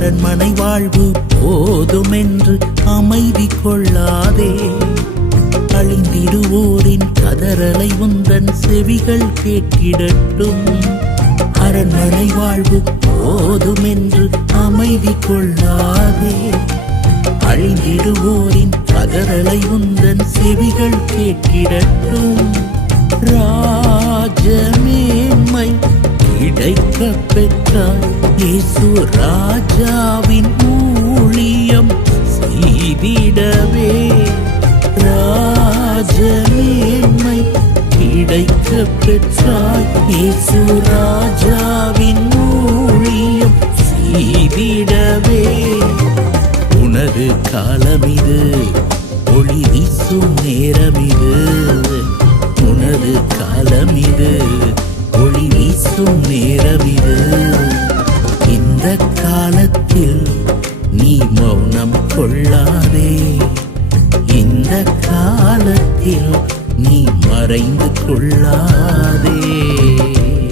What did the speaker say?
அரண்மனை வாழ்வு போதுமென்று அமைதி கொள்ளாதே. அழிந்திடுவோரின் கதறலை உந்தன் செவிகள் கேட்டிடட்டும். அரண்மனை வாழ்வு போதுமென்று அமைதி கொள்ளாதே. அழிந்திடுவோரின் கதறலை உந்தன் செவிகள் கேட்டிடட்டும். ராஜமேன்மை கிடைக்க பெற்றாய் இயேசு ராஜாவின் ஊழியம் செய்திடவே. ராஜமேன்மை கிடைக்க பெற்றாய் இயேசு ராஜாவின் ஊழியம் செய்திடவே. உனது காலமிது, ஒளி வீசும் நேரமிது. உனது காலமிது, ஒளி வீசும் நேரமிது. இந்த காலத்தில் நீ மௌனம் கொள்ளாதே. இந்த காலத்தில் நீ மறைந்து கொள்ளாதே.